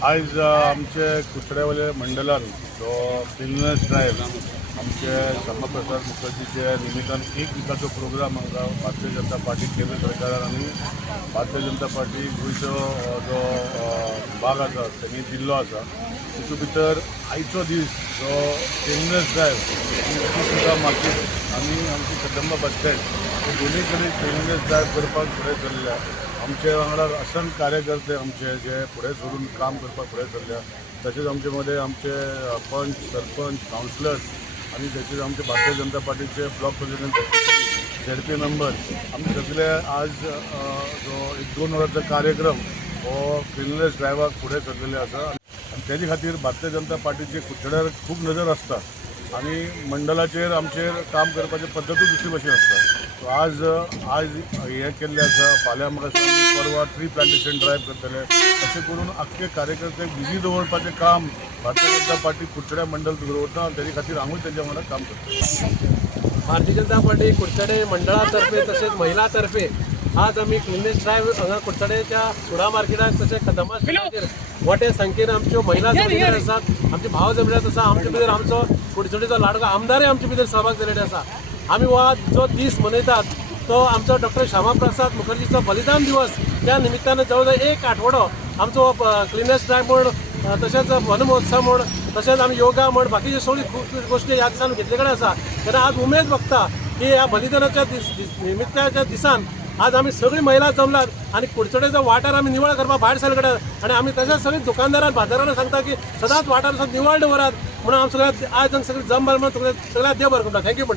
आज आमचे कुचड्यावले मंडलान जो क्लिननेस ड्रायव्ह आमचे श्यामाप्रसाद मुखर्जीच्या निमित्तान एक दिसाचो प्रोग्राम हांगा भारतीय जनता पार्टी केंद्र सरकारान आनी भारतीय जनता पार्टी गोंयचो जो भाग आसा तेणी दिल्लो आसा तितूंत भितर आयचो दीस जो क्लिननेस ड्रायव्ह सुद्दां मार्केट आनी आमची कदंबा बस स्टँड हे दोनूय कडेन क्लिननेस ड्रायव्ह करपाक फुडें चल्ल्या आमचे वांगडा असंख्य कार्यकर्ते आमचे जे फुडें सरून काम करपाक फुडें चल्ल्या तशेंच आमचे मदें आमचे पंच सरपंच कावन्सिलर्स आनी तशेंच आमचे भारतीय जनता पार्टीचे ब्लॉक प्रेसिडेंट झेडपी मेंबर्स आमी सगळे आज जो 1-2 वरांचो कार्यक्रम हो क्लिननेस ड्रायव्हाक फुडें सरलेले आसा आनी तेजे खातीर भारतीय जनता पार्टीचे कुचड्यार खूब नजर आसता आनी मंडलाचेर आमचेर काम करपाची पद्दतूच दुसरी भशेन आसता सो आज हें केल्लें आसा फाल्यां म्हाका सांग परवा ट्री प्लांटेशन ड्रायव्ह करतले अशें करून आख्खे कार्यकर्त्यांक बिजी दवरपाचें काम भारतीय जनता पार्टी कुचड्या मंडल दवरता आनी तेजे खातीर हांवूय तेच्या वांगडा काम करता। भारतीय जनता पार्टी कुडचडे मंडळातर्फे तसेच महिलातर्फे आज आम्ही क्लिननेस ड्रायव्ह हांगा कुडचडेच्या सुडा मार्केटाक तशेंच कदंबा स्टँडाचेर मोठ्या संख्येन आमच्यो महिला जमलेल्यो आसात, आमचे भाव जमलेले आसा, आमचे भितर आमचो कुडचडेचो लाडको आमदारय आमचे भितर सहभाग जाल्ले आसा। आमी हो जो दीस मनयतात तो आमचो डॉक्टर श्यामाप्रसाद मुखर्जीचो बलिदान दिवस त्या निमित्तानं जवळ एक आठवडो आमचो क्लिननेस ड्रायव्ह म्हण तशेंच वन महोत्सव म्हण तशेंच आमी योगा म्हण बाकीचे सगळी खूब गोश्टी ह्या दिसान घेतले कडेन आसा तेन्ना आज उमेद बघता की ह्या बलिदानाच्या निमित्ताच्या दिसान आज आमी सगळी महिला जमल्यात आणि कुडचडेचो वाठार आमी निवळ करपाक भायर सरले कडेन आणि आमी तशेंच सगळी दुकानदारां बाजारांना सांगता की सदांच वाठार निवळ दवरात म्हणून आमी सगळ्या आज सगळी जम म्हणून सगळ्या देव बरें करता। थँक्यू।